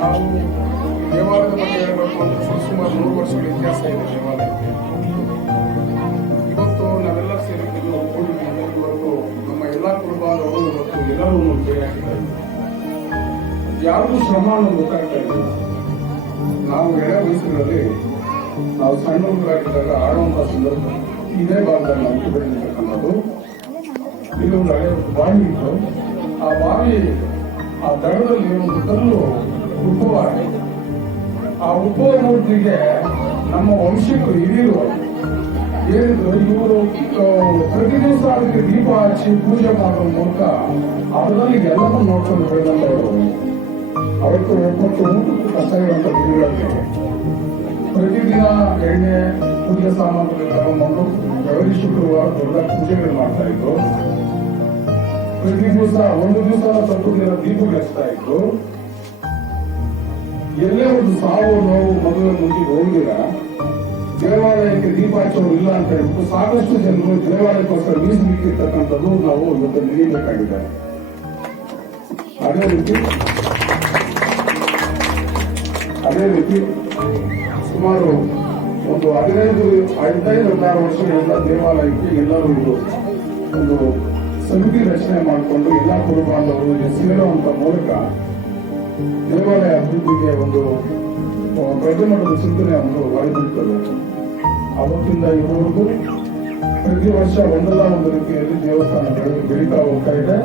ನಾವು ದೇವಾಲಯದ ಬಗ್ಗೆ ಹೇಳಬೇಕು ಅಂದ್ರೆ ಸುಮಾರು 100 ವರ್ಷಗಳ ಇತಿಹಾಸ ಇದೆ ದೇವಾಲಯಕ್ಕೆ. ಇವತ್ತು ನಾವೆಲ್ಲ ಸೇರಿದ್ದು ಒಗ್ಗೂಡಿವರೆಗೂ ನಮ್ಮ ಎಲ್ಲ ಕುಟುಂಬದವರು ಇವತ್ತು ಎಲ್ಲರೂ ಬೇರೆಯಾಗಿದ್ದಾರೆ. ಯಾರಿಗೂ ಶ್ರಮ ಅನ್ನೋದು ಗೊತ್ತಾಗ್ತಾ ಇದೆ. ನಾವು ಎಳೆ ವಯಸ್ಸಿನಲ್ಲಿ ನಾವು ಸಣ್ಣ ಹುಡುಗರಾಗಿದ್ದಾಗ ಆಡುವಂತಹ ಸಂದರ್ಭ ಇದೇ ಭಾಗದಲ್ಲಿ ನಾವು ಬೆಳೆದಿರ್ತಕ್ಕಂಥದ್ದು. ಇಲ್ಲೊಂದು ಹಳೆ ಬಾವಿ ಇತ್ತು. ಆ ಬಾವಿ ಆ ದಡದಲ್ಲಿ ಒಂದು ಕಲ್ಲು ಉದ್ಭವ. ಆ ಉದ್ಭವ ಮೂರ್ತಿಗೆ ನಮ್ಮ ವಂಶಿಕರು ಹಿರಿಯರು ಏನಿದ್ರು, ಇವರು ಪ್ರತಿ ದಿವಸ ಅದಕ್ಕೆ ದೀಪ ಹಚ್ಚಿ ಪೂಜೆ ಮಾಡುವ ಮೂಲಕ ಅದರಲ್ಲಿ ಎಲ್ಲವನ್ನೂ ನೋಡ್ಕೊಂಡು ಬೆಳೆದಂತವರು. ಅವತ್ತು ಒಪ್ಪತ್ತು ಕಷ್ಟ ಇರುವಂತ ದಿನಗಳಲ್ಲಿ ಪ್ರತಿದಿನ ಎಣ್ಣೆ ಪೂಜೆ ಸಾಮಗ್ರಿ ತಗೊಂಡು ಗೌರಿ ಶುಕ್ರವಾರ ದೊಡ್ಡ ಪೂಜೆಗಳು ಮಾಡ್ತಾ ಇದ್ರು. ಪ್ರತಿ ದಿವಸ ಒಂದು ದಿವಸ ಸ್ವಲ್ಪ ದಿನ ದೀಪ ಹಚ್ತಾ ಇದ್ರು. ಎಲ್ಲೇ ಒಂದು ಸಾವು ನೋವು ಮದುವೆ ಮುಂಚಿಗೆ ಹೋಗಿಲ್ಲ ದೇವಾಲಯಕ್ಕೆ ದೀಪ ಹಚ್ಚೋರು ಇಲ್ಲ ಅಂತ ಹೇಳ್ಬಿಟ್ಟು ಸಾಕಷ್ಟು ಜನರು ದೇವಾಲಯಕ್ಕೋಸ್ಕರ ಮೀಸಲಿಟ್ಟಿರ್ತಕ್ಕಂಥದ್ದು ನಾವು ಇವತ್ತು ನಿಲ್ಲಬೇಕಾಗಿದೆ. ಅದೇ ರೀತಿ ಸುಮಾರು ಒಂದು 15-16 ವರ್ಷಗಳಿಂದ ದೇವಾಲಯಕ್ಕೆ ಎಲ್ಲರೂ ಇದು ಒಂದು ಸಮಿತಿ ರಚನೆ ಮಾಡಿಕೊಂಡು ಎಲ್ಲ ಕುಟುಂಬದವರು ಸೇರುವಂತ ಮೂಲಕ ದೇವಾಲಯ ಅಭಿವೃದ್ಧಿಗೆ ಒಂದು ದೊಡ್ಡ ಮಟ್ಟದ ಚಿಂತನೆ ಒಂದು ಹೊರಬಿಡ್ತದೆ. ಅವತ್ತಿಂದ ಇವರೆಗೂ ಪ್ರತಿ ವರ್ಷ ಒಂದಲ್ಲ ಒಂದು ರೀತಿಯಲ್ಲಿ ದೇವಸ್ಥಾನ ಬೆಳೀತಾ ಹೋಗ್ತಾ ಇದೆ.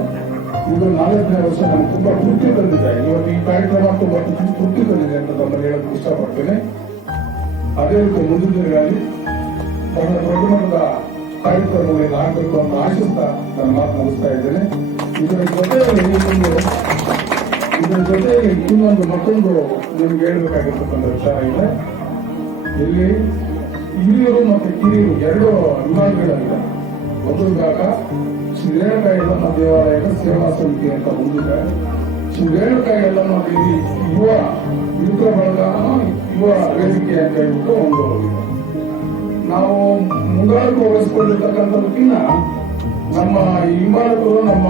ಇದು 4ನೇ ವರ್ಷ ನಮ್ಗೆ ತುಂಬಾ ತೃಪ್ತಿ ತಂದಿದೆ. ಇವತ್ತು ಈ ಕಾರ್ಯಕ್ರಮ ತುಂಬಾ ತೃಪ್ತಿ ತಂದಿದೆ ಅಂತ ತಮ್ಮಲ್ಲಿ ಹೇಳಕ್ಕೆ ಇಷ್ಟಪಡ್ತೇನೆ. ಅದೇ ರೀತಿ ಮುಂದಿನ ದಿನಗಳಲ್ಲಿ ಬಹಳ ದೊಡ್ಡ ಮಟ್ಟದ ಕಾರ್ಯಕ್ರಮಗಳನ್ನು ಆಗಬೇಕು ಅಂತ ಆಶಿಸ್ತಾ ನನ್ನ ಮಾತು ಮುಗಿಸ್ತಾ ಇದ್ದೇನೆ. ಇದರ ಜೊತೆಗೆ ಇನ್ನೊಂದು ಮತ್ತೊಂದು ನಿಮ್ಗೆ ಹೇಳ್ಬೇಕಾಗಿರ್ತಕ್ಕಂಥ ವಿಚಾರ ಇದೆ. ಇಲ್ಲಿ ಹಿರಿಯರು ಮತ್ತು ಕಿರಿಯರು 2 ವಿಭಾಗಗಳಿವೆ. ಒಂದು ವಿಭಾಗ ಶ್ರೀ ರೇಣುಕಾ ಯಲ್ಲಮ್ಮ ದೇವಾಲಯದ ಸೇವಾ ಸಮಿತಿ ಅಂತ ಮುಂದಿದೆ. ಶ್ರೀ ರೇಣುಕಾ ಯಲ್ಲಮ್ಮ ದೇವಿ ಯುವ ಮಿತ್ರ ಬಳಗ ಯುವ ವೇದಿಕೆ ಅಂತ ಹೇಳ್ಬಿಟ್ಟು ಒಂದು ನಾವು ಮುಂದಾಳಕ್ಕೆ ವಹಿಸಿಕೊಂಡಿರ್ತಕ್ಕಂಥದಕ್ಕಿಂತ ನಮ್ಮ ಹಿಂಬಾಲಕರು ನಮ್ಮ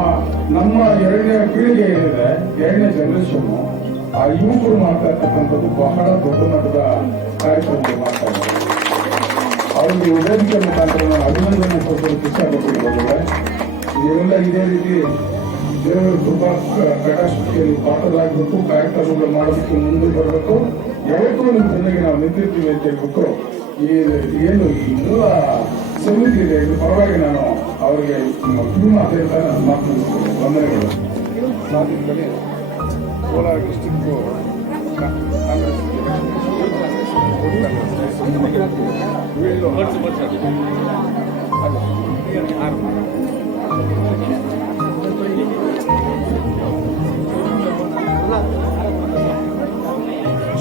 2ನೇ ಪೀಳಿಗೆ ಏನಿದೆ, 2ನೇ ಜನರೇಷನ್, ಆ ಯುವಕರು ಮಾಡ್ತಾ ಇರ್ತಕ್ಕಂಥದ್ದು ಬಹಳ ದೊಡ್ಡ ಮಟ್ಟದ ಕಾರ್ಯಕ್ರಮ ಮಾಡ್ತಾ ಇದ್ದಾರೆ. ಅವರಿಗೆ ವೇದಿಕೆ ಮುಖಾಂತರ ನಾನು ಅಭಿನಂದನೆ ಕೊಡೋದಕ್ಕೆ ಇಷ್ಟಪಟ್ಟಿರೋದಿಲ್ಲ. ನೀವೆಲ್ಲ ಇದೇ ರೀತಿ ದೇವರ ಕೃಪಾ ಕಟಾಕ್ಷತೆಯಲ್ಲಿ ಪಾತ್ರರಾಗಬೇಕು, ಕಾರ್ಯಕ್ರಮಗಳು ಮಾಡೋದಕ್ಕೆ ಮುಂದೆ ಬರಬೇಕು. ಯಾವತ್ತೂ ನಿಮ್ಮ ಜೊತೆಗೆ ನಾವು ನಿಂತಿರ್ತೀವಿ ಅಂತ ಹೇಳ್ಬಿಟ್ಟು ಏನು ಈ ಮೂಲ ಸಮಿತಿ ಇದೆ ಇದ್ರ ಪರವಾಗಿ ನಾನು ಅವರಿಗೆ ಕಿವಿಮಾತೆಯಿಂದ ನಾನು ಮಾತನಾಡುತ್ತೇನೆ. ವಂದನೆಗಳು. ಕೋಲಾರ ಡಿಸ್ಟಿಕ್ ಕಾಂಗ್ರೆಸ್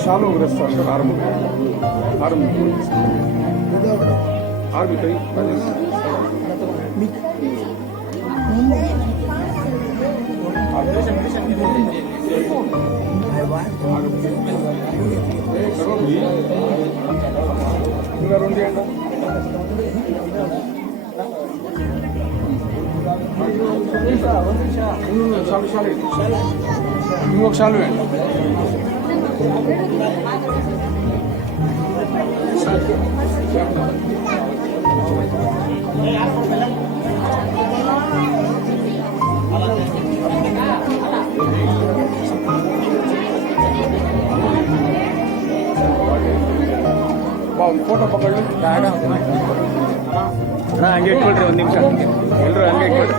ಶಾಲು ಗ್ರಸ್ತ ಆರಂಭ ಶಾಲು ಫೋಟೋ ಪಕ್ಕಳ್ಳಿ ಹಂಗೆ ಇಟ್ಕೊಳ್ರಿ. ಒಂದು ನಿಮಿಷ ಎಲ್ಲರೂ ಹಂಗೆ ಇಟ್ಕೊಳ್ರಿ.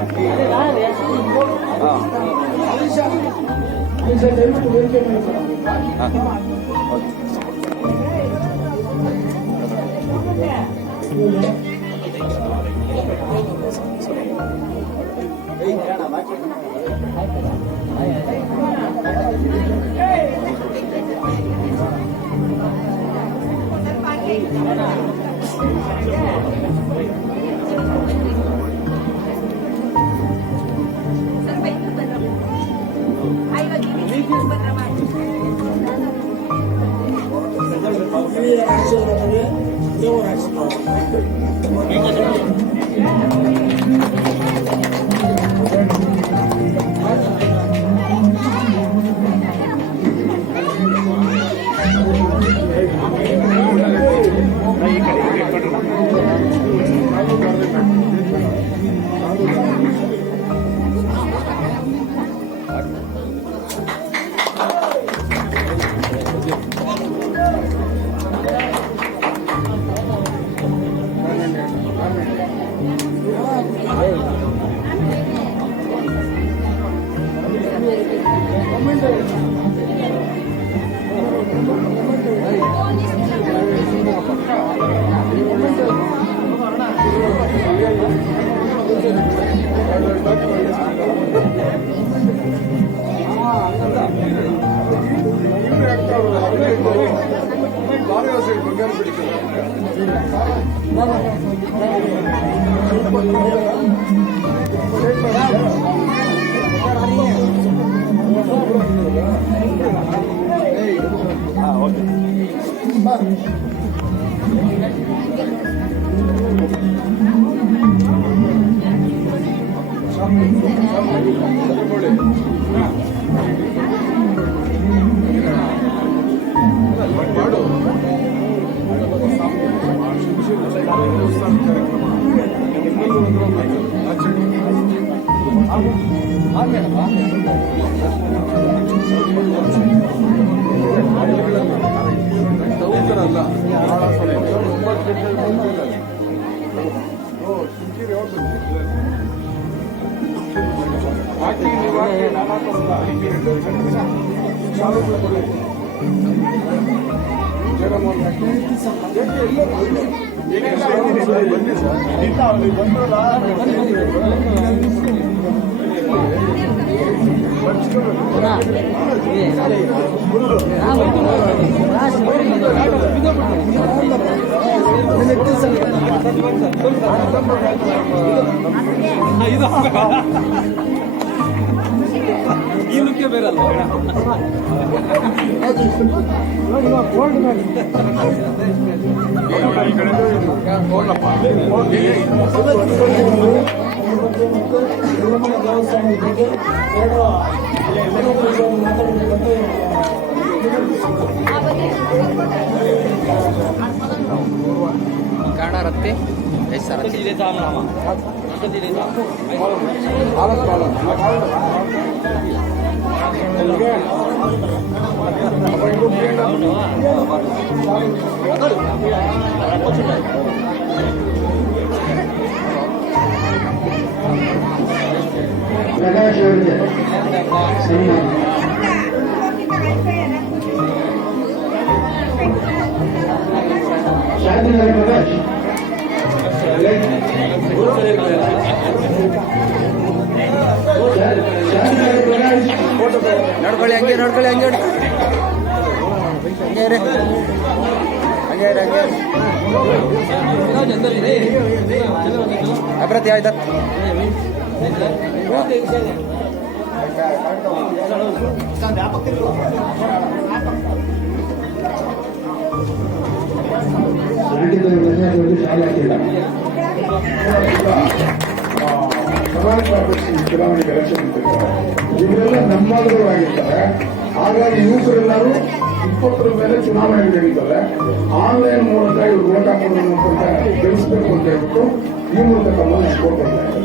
ಈ ಲುಕ್ಕೆ ಬೇರಲ್ಲ काढ़ा रखते ऐसा धीरे था धीरे था ನೋಡ್ಕೊಳ್ಳಿ ಹಂಗೆ ನೋಡ್ಕೊಳ್ಳಿ ಹಂಗೆ ಹಂಗೆ ರೀ ಹಂಗೆ ಅಪ್ರತಿ ಆಯ್ತಾ ಶಾಲೆ ಹಾಕಿಲ್ಲ ಚುನಾವಣೆಗೆ ಎಲೆಕ್ಷನ್ ನಿಂತಿರ್ತಾರೆ. ಇವರೆಲ್ಲ ನಮ್ಮವರು ಆಗಿರ್ತಾರೆ. ಹಾಗಾಗಿ ಯುವಕರೆಲ್ಲರೂ 20ರ ಮೇಲೆ ಚುನಾವಣೆಗೆ ನಡೀತಾರೆ. ಆನ್ಲೈನ್ ಮೂಲಕ ಇವ್ರು ಓಟ್ ಹಾಕೋದು ಅಂತ ತಿಳಿಸ್ಬೇಕು ಅಂತ ಹೇಳ್ಬಿಟ್ಟು ಈ ಮೂಲಕ ತಮ್ಮನ್ನು ಸಪೋರ್ಟ್ ಮಾಡ್ತಾರೆ.